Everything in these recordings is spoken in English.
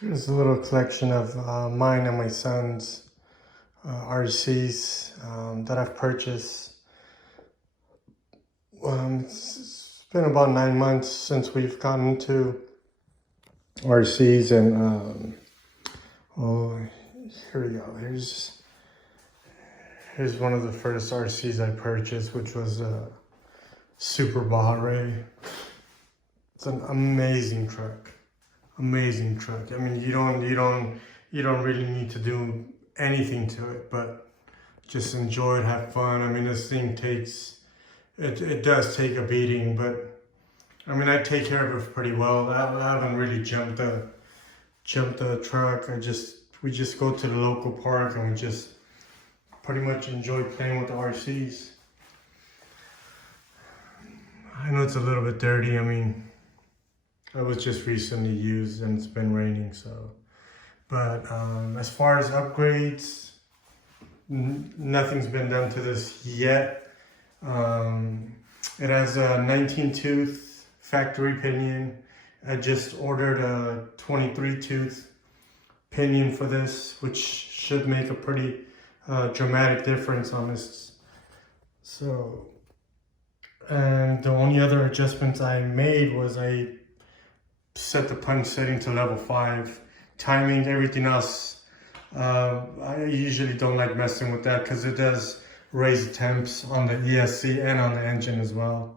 Here's a little collection of mine and my son's RCs that I've purchased. It's been about 9 months since we've gotten into RCs, and oh, here we go. Here's one of the first RCs I purchased, which was a Super Baja Rey. It's an amazing truck. Amazing truck. I mean, you don't really need to do anything to it, but just enjoy it, have fun. I mean, this thing takes it does take a beating, but I mean, I take care of it pretty well. I haven't really jumped the truck. We just go to the local park and we just pretty much enjoy playing with the RCs. I know it's a little bit dirty. I mean, I was just recently used and it's been raining, so. But as far as upgrades, nothing's been done to this yet. It has a 19-tooth factory pinion. I just ordered a 23-tooth pinion for this, which should make a pretty dramatic difference on this. So, and the only other adjustments I made was I set the punch setting to level 5. Timing, everything else, I usually don't like messing with that because it does raise the temps on the ESC and on the engine as well.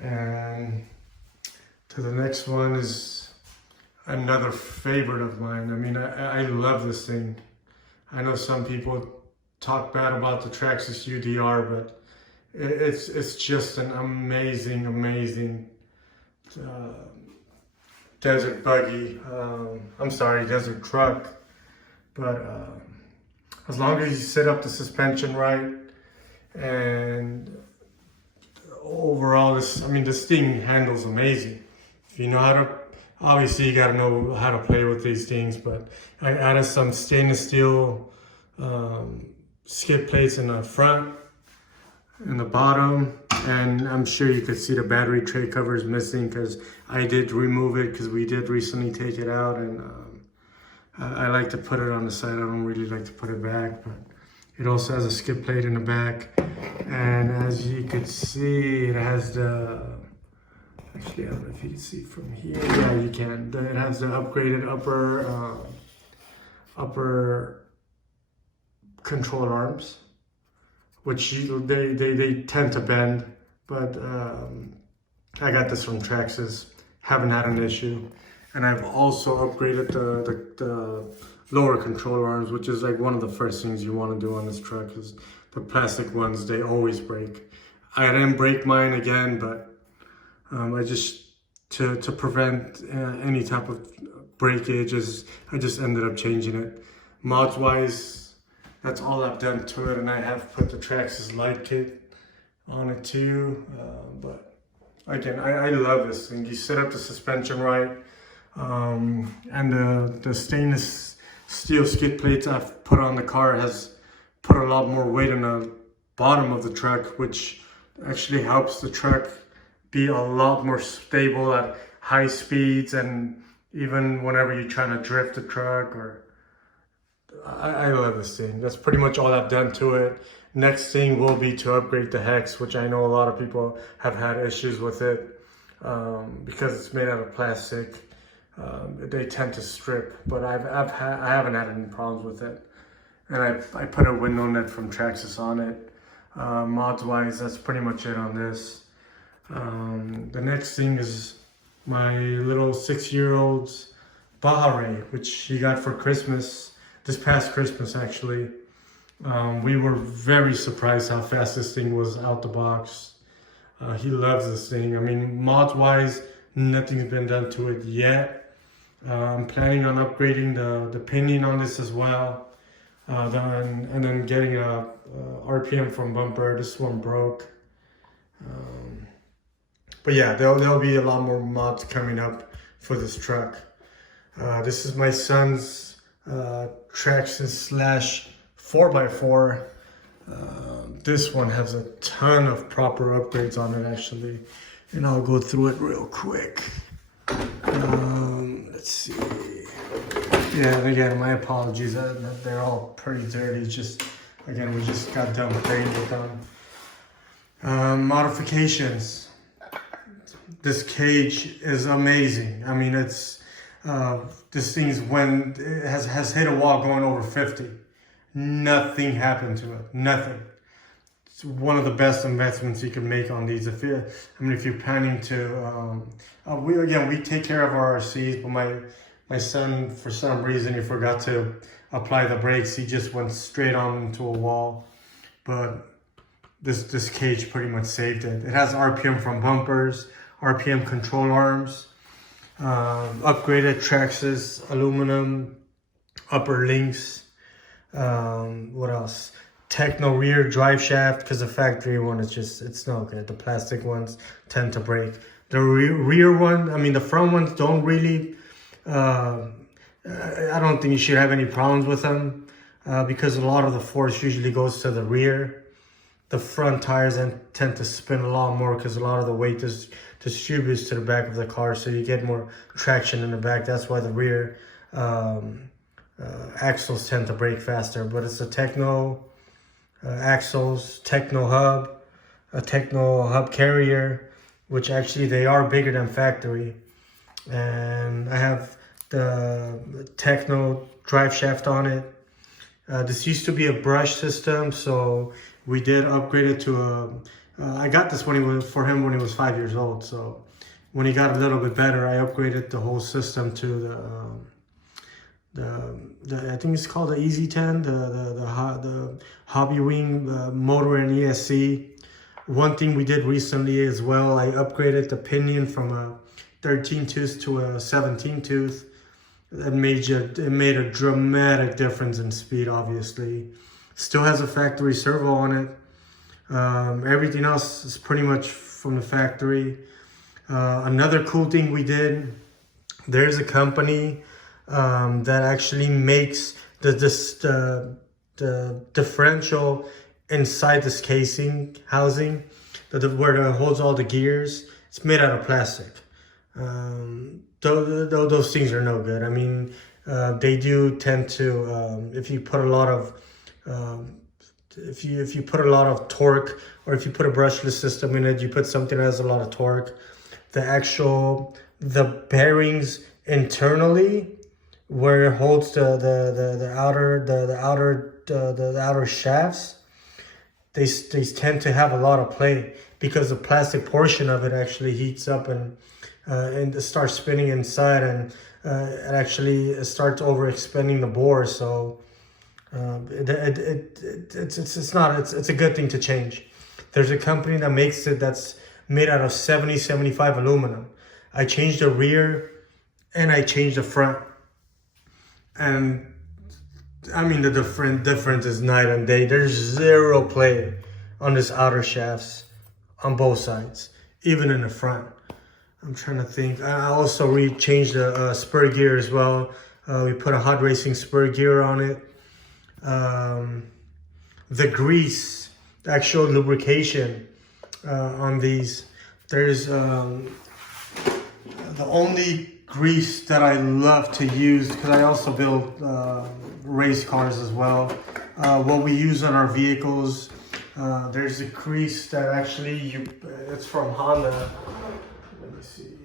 And to the next one is another favorite of mine. I mean, I love this thing. I know some people talk bad about the Traxxas UDR, but it's just an amazing desert buggy. Desert truck. But as long as you set up the suspension right, and overall, this thing handles amazing. If you know how to, obviously you gotta know how to play with these things. But I added some stainless steel skid plates in the front, in the bottom, and I'm sure you could see the battery tray cover is missing because I did remove it because we did recently take it out, and I like to put it on the side. I don't really like to put it back, but it also has a skid plate in the back, and as you can see, it has the, actually I don't know if you can see from here, yeah you can, it has the upgraded upper control arms, which they tend to bend, but I got this from Traxxas, haven't had an issue. And I've also upgraded the lower control arms, which is like one of the first things you want to do on this truck, because the plastic ones, they always break. I didn't break mine again, but I just, to prevent any type of breakage, I just ended up changing it. Mods wise, that's all I've done to it, and I have put the Traxxas light kit on it too. But again, I love this thing. You set up the suspension right, and the stainless steel skid plates I've put on the car has put a lot more weight on the bottom of the truck, which actually helps the truck be a lot more stable at high speeds, and even whenever you're trying to drift the truck. Or I love this thing. That's pretty much all I've done to it. Next thing will be to upgrade the hex, which I know a lot of people have had issues with it because it's made out of plastic. They tend to strip, but I haven't had any problems with it. And I put a window net from Traxxas on it. Mods wise, that's pretty much it on this. The next thing is my little 6-year-old's Baja Rey, which he got for Christmas, this past Christmas actually. We were very surprised how fast this thing was out the box. He loves this thing. I mean, mods wise, nothing's been done to it yet. I'm planning on upgrading the pinion on this as well. And then getting a RPM from bumper. This one broke. But yeah, there'll be a lot more mods coming up for this truck. This is my son's Traxxas Slash 4x4. This one has a ton of proper upgrades on it actually, and I'll go through it real quick. Let's see. Yeah, and again, my apologies. They're all pretty dirty. Just again, we just got done playing with them. Modifications. This cage is amazing. I mean, it's this thing's when it has hit a wall going over 50. Nothing happened to it. Nothing. It's one of the best investments you can make on these. If you're planning to, we take care of our RCs, but my son, for some reason, he forgot to apply the brakes. He just went straight on into a wall. But this cage pretty much saved it. It has RPM from bumpers, RPM control arms, upgraded Traxxas aluminum upper links. What else? Techno rear drive shaft, because the factory one is just, it's no good. The plastic ones tend to break. The rear one, I mean, the front ones don't really, I don't think you should have any problems with them because a lot of the force usually goes to the rear. The front tires tend to spin a lot more because a lot of the weight distributes to the back of the car, so you get more traction in the back. That's why the rear axles tend to break faster. But it's a Techno axles, Techno hub, a Techno hub carrier, which actually they are bigger than factory. And I have the Techno drive shaft on it. This used to be a brush system, so we did upgrade it to a. I got this for him when he was 5 years old. So when he got a little bit better, I upgraded the whole system to the I think it's called the Easy 10, the Hobby Wing motor and ESC. One thing we did recently as well, I upgraded the pinion from a 13 tooth to a 17 tooth. It made a dramatic difference in speed, obviously. Still has a factory servo on it. Everything else is pretty much from the factory. Another cool thing we did, there's a company that actually makes the differential inside this casing housing, where it holds all the gears. It's made out of plastic. Those things are no good. I mean, they do tend to, if you put a lot of if you put a lot of torque, or if you put a brushless system in it, you put something that has a lot of torque, the bearings internally, where it holds the outer shafts, they tend to have a lot of play, because the plastic portion of it actually heats up and it starts spinning inside, and it actually starts over expanding the bore. So it's a good thing to change. There's a company that makes it that's made out of 70-75 aluminum. I changed the rear and I changed the front, and I mean the difference is night and day. There's zero play on this outer shafts on both sides, even in the front. I'm trying to think. I also changed the spur gear as well. We put a hot racing spur gear on it. The grease, the actual lubrication on these, there's the only grease that I love to use, because I also build race cars as well. What we use on our vehicles, there's a grease that actually it's from Honda. Let me see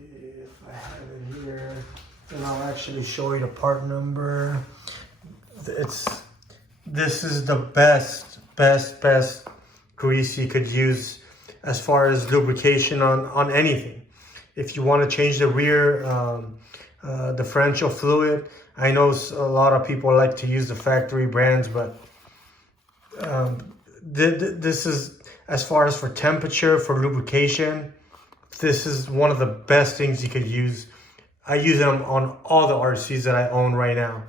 if I have it here, and I'll actually show you the part number. This is the best grease you could use as far as lubrication on anything. If you want to change the rear differential fluid, I know a lot of people like to use the factory brands, but this is, as far as for temperature, for lubrication, this is one of the best things you could use. I use them on all the RCs that I own right now.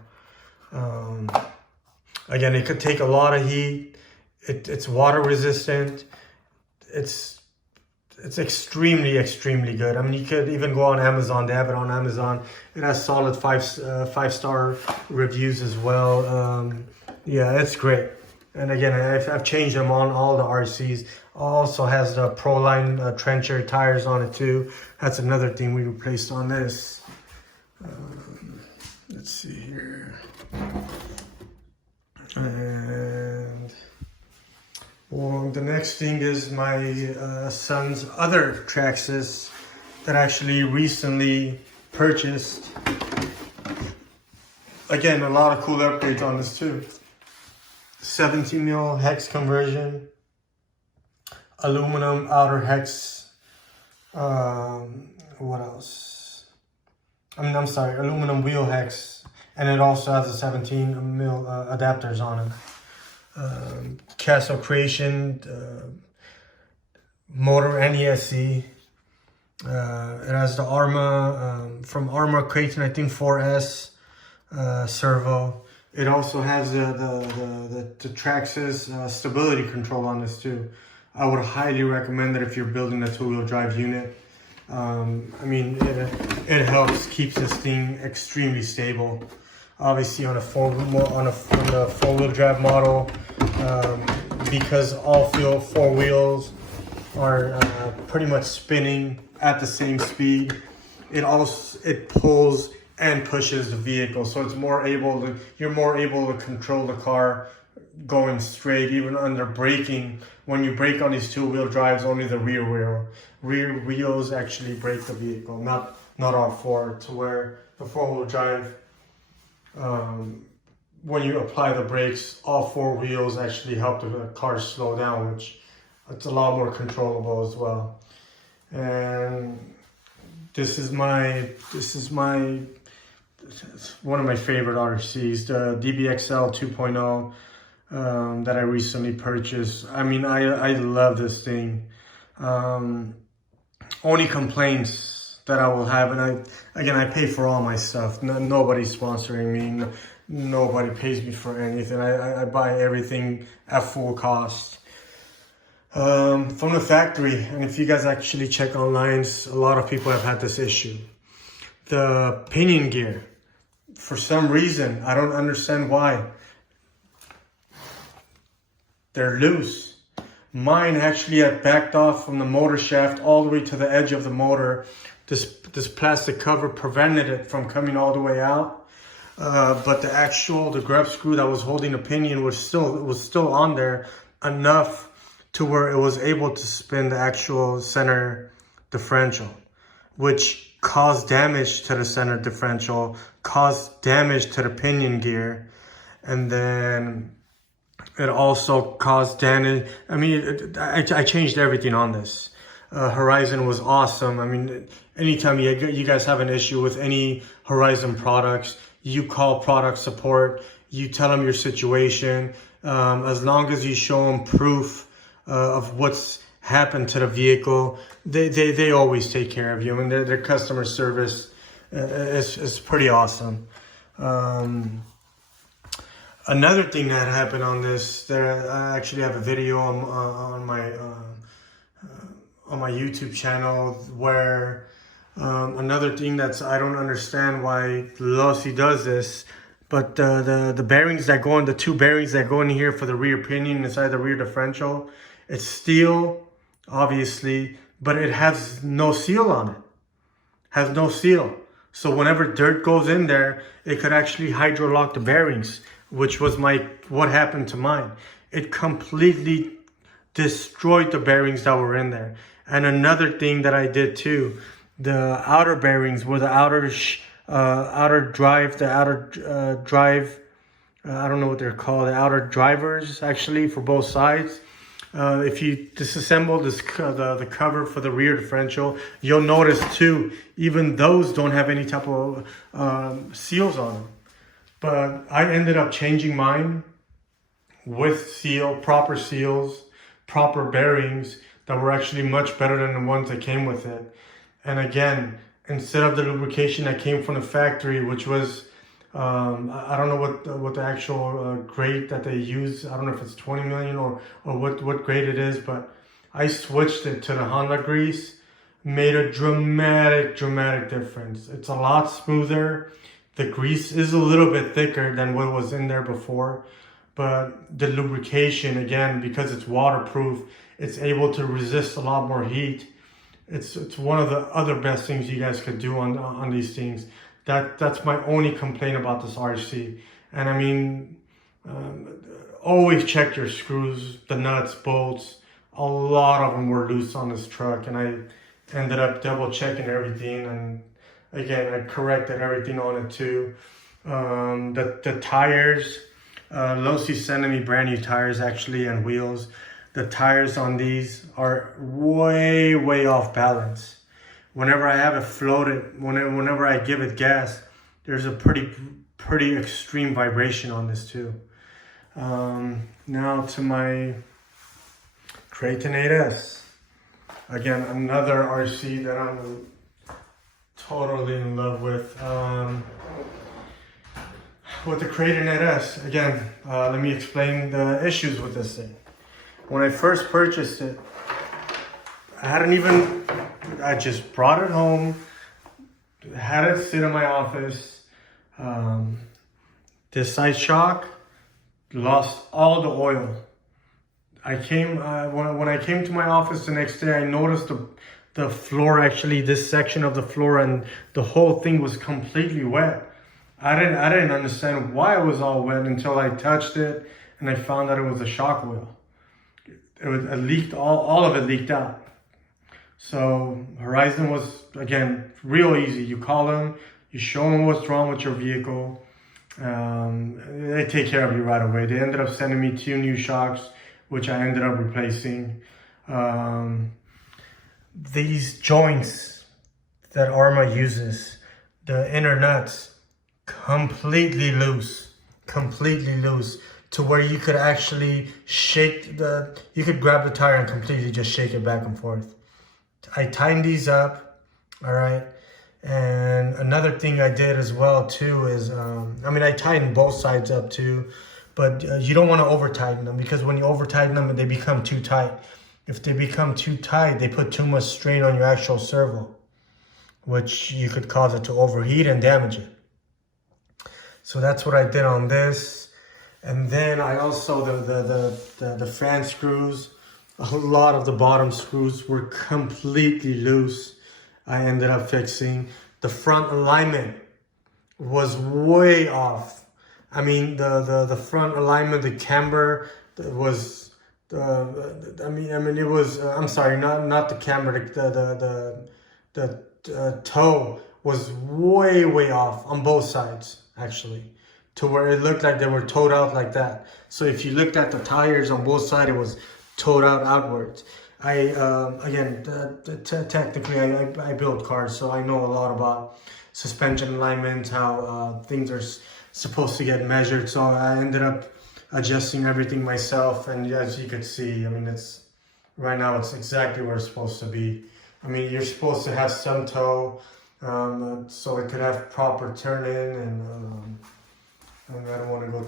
Again, it could take a lot of heat. It's water resistant. It's extremely good. I mean, you could even go on Amazon. They have it on Amazon. It has solid five-star reviews as well. Yeah, it's great. And again, I've changed them on all the RCs. Also has the Proline trencher tires on it too. That's another thing we replaced on this. Let's let's see here. And well, the next thing is my son's other Traxxas that I actually recently purchased. Again, a lot of cool upgrades on this too. 17 mil hex conversion, aluminum outer hex. What else? I'm sorry, aluminum wheel hex, and it also has a 17 mil adapters on it. Castle Creation motor NESC. It has the ARRMA from ARRMA Kraton, I think 4S servo. It also has the Traxxas stability control on this too. I would highly recommend that if you're building a two-wheel drive unit. I mean, it helps keeps this thing extremely stable. Obviously, on a four-wheel drive model, because all four wheels are pretty much spinning at the same speed. It pulls and pushes the vehicle, so you're more able to control the car going straight, even under braking. When you brake on these two-wheel drives, only the rear wheels actually brake the vehicle, not all four. To where the four-wheel drive, when you apply the brakes, all four wheels actually help the car slow down, which it's a lot more controllable as well. And this is one of my favorite RCs, the DBXL 2.0 that I recently purchased. I mean, I love this thing. Only complaints that I will have, and I pay for all my stuff. Nobody's sponsoring me. Nobody pays me for anything. I buy everything at full cost. From the factory, and if you guys actually check online, a lot of people have had this issue. The pinion gear, for some reason, I don't understand why, they're loose. Mine actually had backed off from the motor shaft all the way to the edge of the motor. This plastic cover prevented it from coming all the way out. But the grub screw that was holding the pinion was still on there enough to where it was able to spin the actual center differential, which caused damage to the center differential, caused damage to the pinion gear, and then it also caused damage. I mean, I changed everything on this. Horizon was awesome. I mean, anytime you guys have an issue with any Horizon products, you call product support, you tell them your situation. As long as you show them proof of what's happened to the vehicle, they always take care of you. I mean, their customer service is pretty awesome. Another thing that happened on this, I actually have a video on my YouTube channel where another thing I don't understand why Losi does this, but the bearings that go in, the two bearings that go in here for the rear pinion inside the rear differential, it's steel, obviously, but it has no seal on it. Has no seal. So whenever dirt goes in there, it could actually hydrolock the bearings, which was what happened to mine. It completely destroyed the bearings that were in there. And another thing that I did too, the outer bearings were the outer drive, I don't know what they're called, the outer drivers actually for both sides. If you disassemble the cover for the rear differential, you'll notice too, even those don't have any type of seals on them. But I ended up changing mine with proper seals, proper bearings that were actually much better than the ones that came with it. And again, instead of the lubrication that came from the factory, which was, I don't know what the actual grade that they use. I don't know if it's 20 million or what grade it is, but I switched it to the Honda grease. Made a dramatic difference. It's a lot smoother. The grease is a little bit thicker than what was in there before, but the lubrication, again, because it's waterproof, it's able to resist a lot more heat. It's one of the other best things you guys could do on these things. That's my only complaint about this RC. And I mean, always check your screws, the nuts, bolts. A lot of them were loose on this truck, and I ended up double checking everything. And again, I corrected everything on it too. The tires, Losi sending me brand new tires actually, and wheels. The tires on these are way off balance. Whenever I have it floated, whenever I give it gas, there's a pretty extreme vibration on this too. Now to my Kraton 8S. Again, another RC that I'm totally in love with. With the Kraton 8S, again, let me explain the issues with this thing. When I first purchased it, I just brought it home, had it sit in my office. This side shock lost all the oil. When I came to my office the next day, I noticed the floor, actually this section of the floor, and the whole thing was completely wet. I didn't understand why it was all wet until I touched it and I found that it was a shock oil. It leaked, all of it leaked out. So Horizon was, again, real easy. You call them, you show them what's wrong with your vehicle. They take care of you right away. They ended up sending me 2 new shocks, which I ended up replacing. These joints that ARRMA uses, the inner nuts, completely loose, to where you could actually you could grab the tire and completely just shake it back and forth. I tightened these up, all right. And another thing I did as well too is, I tightened both sides up too, but you don't want to over tighten them, because when you over tighten them, they become too tight. If they become too tight, they put too much strain on your actual servo, which you could cause it to overheat and damage it. So that's what I did on this. And then I also, the fan screws, a lot of the bottom screws were completely loose. I ended up fixing. The front alignment was way off. I mean, the front alignment, the camber was, it was, I'm sorry, not the camber, the toe was way off on both sides, actually, to where it looked like they were towed out like that. So if you looked at the tires on both sides, it was towed out outwards. Technically, I build cars, so I know a lot about suspension alignment, how things are supposed to get measured. So I ended up adjusting everything myself, and as you could see, right now it's exactly where it's supposed to be. You're supposed to have some toe, so it could have proper turn-in, and I don't want to go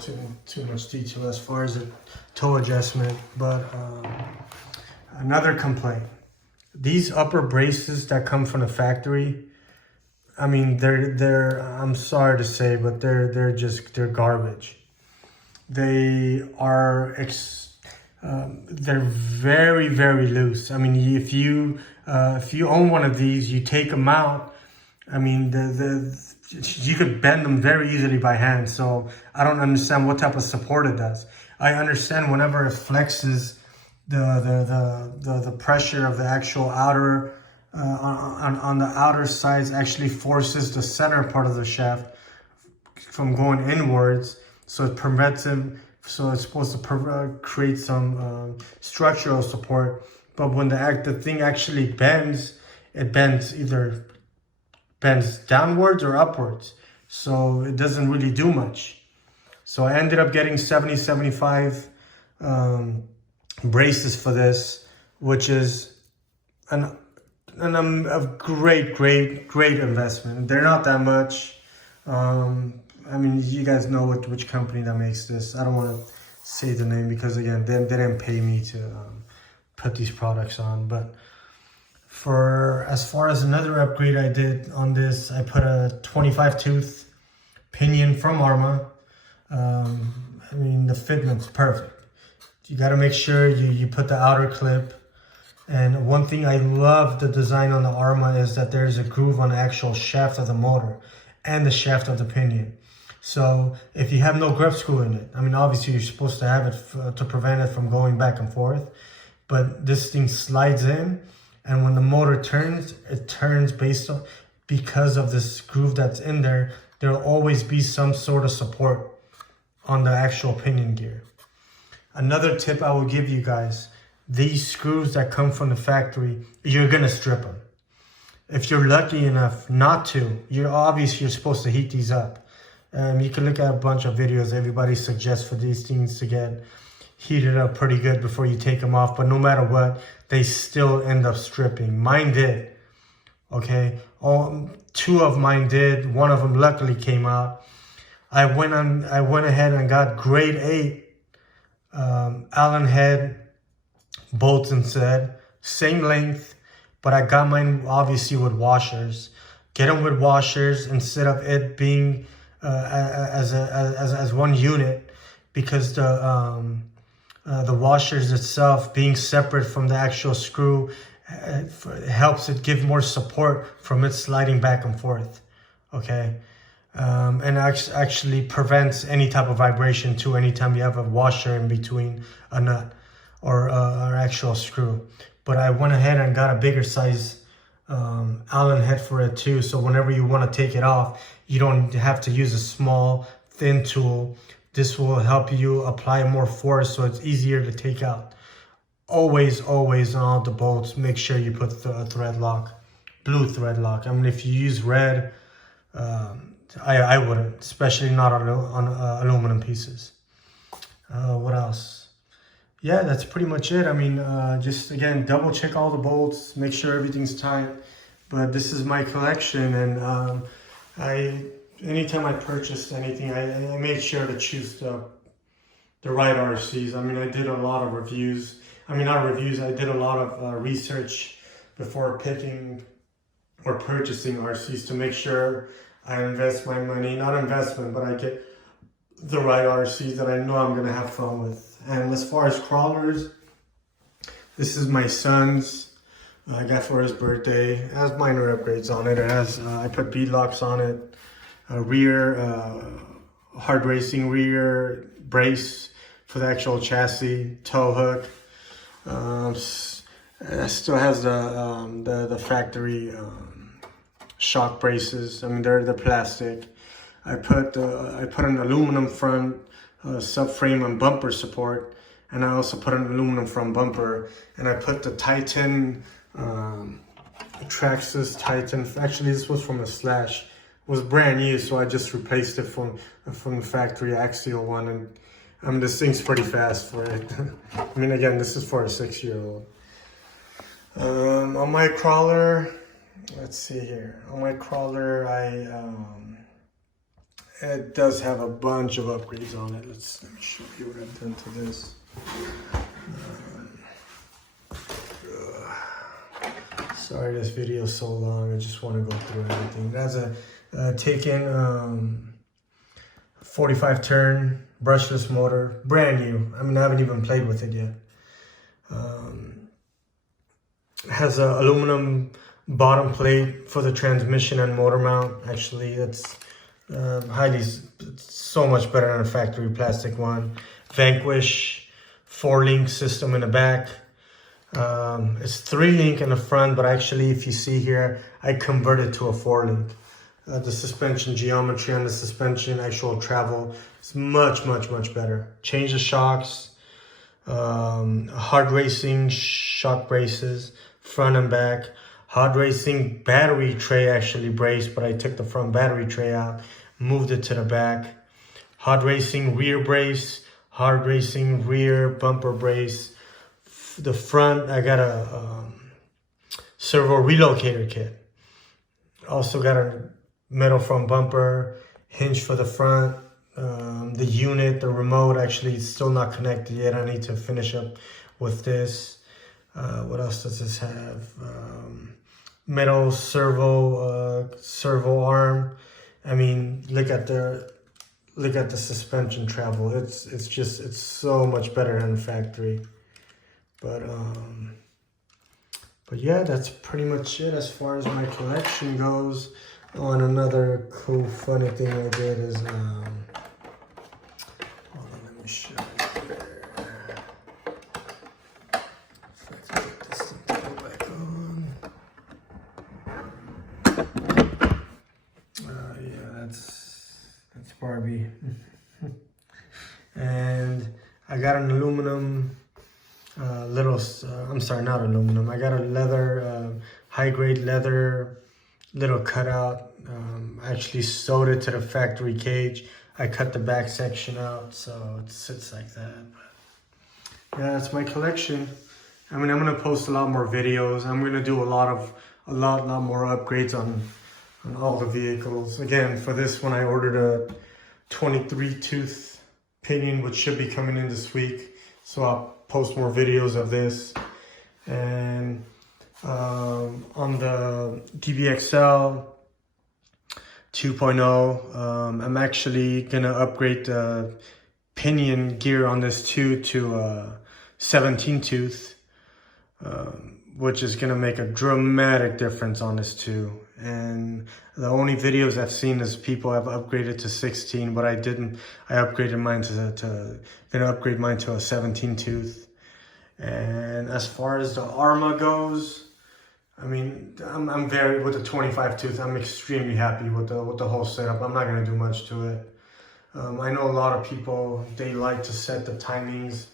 too much detail as far as the toe adjustment, but another complaint. These upper braces that come from the factory, they're I'm sorry to say, but they're garbage. They are they're very loose. If you own one of these, you take them out. You could bend them very easily by hand. So I don't understand what type of support it does. I understand whenever it flexes, the pressure of the actual outer on the outer sides actually forces the center part of the shaft from going inwards, so it prevents them. So it's supposed to create some structural support. But when the thing actually bends, it bends downwards or upwards, so it doesn't really do much. So I ended up getting 75 braces for this, which is a great investment. They're not that much. You guys know which company that makes this. I don't want to say the name because, again, they didn't pay me to put these products on. But as far as another upgrade I did on this, I put a 25 tooth pinion from ARRMA. The fitment's perfect. You got to make sure you put the outer clip. And one thing I love the design on the ARRMA is that there's a groove on the actual shaft of the motor. and the shaft of the pinion. So if you have no grip screw in it, I mean, obviously you're supposed to have it to prevent it from going back and forth, but this thing slides in, and when the motor turns, it turns because of this groove that's in there. There'll always be some sort of support on the actual pinion gear. Another tip I will give you guys, these screws that come from the factory, you're gonna strip them. If you're lucky enough not to, you're supposed to heat these up. You can look at a bunch of videos. Everybody suggests for these things to get heated up pretty good before you take them off. But no matter what, they still end up stripping. Mine did. Okay, two of mine did. One of them luckily came out. I went ahead and got grade 8 Allen head bolts instead. Same length, but I got mine obviously with washers. Get them with washers instead of it being as one unit, because the washers itself being separate from the actual screw helps it give more support from it sliding back and forth. Okay, and actually prevents any type of vibration too anytime you have a washer in between a nut or an actual screw. But I went ahead and got a bigger size Allen head for it too, so whenever you want to take it off, you don't have to use a small thin tool. This will help you apply more force, so it's easier to take out. Always on all the bolts, make sure you put the thread lock, blue thread lock. I mean, if you use red, I wouldn't, especially not on aluminum pieces. What else? Yeah, that's pretty much it. I mean, just again, double check all the bolts, make sure everything's tight. But this is my collection, and anytime I purchased anything, I made sure to choose the right RCs. I mean, I did a lot of reviews. I mean, not reviews, I did a lot of research before picking or purchasing RCs to make sure I invest my money, not investment, but I get the right RCs that I know I'm gonna have fun with. And as far as crawlers, this is my son's. I got for his birthday. It has minor upgrades on it. It has, I put bead locks on it, a rear, hard racing rear brace for the actual chassis, tow hook. It still has the factory shock braces. I mean, they're plastic. I put an aluminum front subframe and bumper support, and I also put an aluminum front bumper, and I put the Titan Traxxas Titan. Actually, this was from a Slash. It was brand new, so I just replaced it from the factory Axial one, and I mean, this thing's pretty fast for it. I mean, again, this is for a 6-year-old. On my crawler, let's see here. On my crawler, it does have a bunch of upgrades on it. Let me show you what I've done to this. Sorry, this video is so long. I just want to go through everything. That's a taken 45 turn brushless motor, brand new. I mean, I haven't even played with it yet. Has an aluminum bottom plate for the transmission and motor mount. Actually, it's so much better than a factory plastic one. Vanquish 4-link system in the back. It's 3-link in the front, but actually, if you see here, I converted to a 4-link. The suspension geometry on the suspension, actual travel, is much better. Change the shocks, hard racing shock braces, front and back. Hard racing battery tray actually braced, but I took the front battery tray out, moved it to the back. Hard racing rear brace, hard racing rear bumper brace. The front, I got a servo relocator kit. Also got a metal front bumper, hinge for the front. The unit, the remote, actually is still not connected yet. I need to finish up with this. What else does this have? Metal servo arm. I mean, look at the suspension travel. It's so much better than the factory. But yeah, that's pretty much it as far as my collection goes. Oh, and another cool, funny thing I did is, hold on, let me show you here. If I can get this thing to go back on. Yeah, that's Barbie. And I got an aluminum I'm sorry, not aluminum. I got a leather, high-grade leather little cutout. I actually sewed it to the factory cage. I cut the back section out, so it sits like that. But yeah, that's my collection. I mean, I'm gonna post a lot more videos. I'm gonna do a lot more upgrades on all the vehicles. Again, for this one, I ordered a 23 tooth pinion, which should be coming in this week. So I'll post more videos of this. And on the DBXL 2.0, I'm actually gonna upgrade the pinion gear on this too to 17 tooth, which is gonna make a dramatic difference on this too. And the only videos I've seen is people have upgraded to 16, but I didn't. I upgraded mine gonna upgrade mine to a 17 tooth. And as far as the ARRMA goes, I mean, I'm very with the 25 tooth. I'm extremely happy with the whole setup. I'm not gonna do much to it. I know a lot of people, they like to set the timings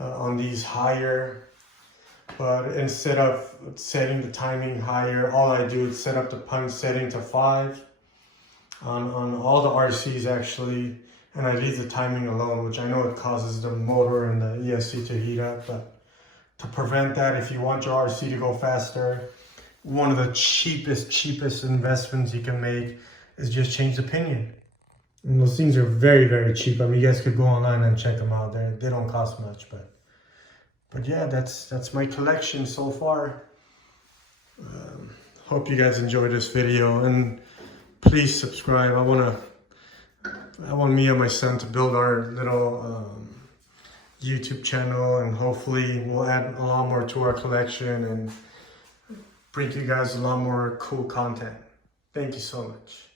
on these higher, but instead of setting the timing higher, all I do is set up the punch setting to 5 on all the RCs actually, and I leave the timing alone, which I know it causes the motor and the ESC to heat up, but to prevent that, if you want your RC to go faster, one of the cheapest investments you can make is just change the pinion. And those things are very, very cheap. I mean, you guys could go online and check them out. They don't cost much, but yeah, that's my collection so far. Hope you guys enjoyed this video, and please subscribe. I want me and my son to build our little YouTube channel, and hopefully we'll add a lot more to our collection and bring you guys a lot more cool content. Thank you so much.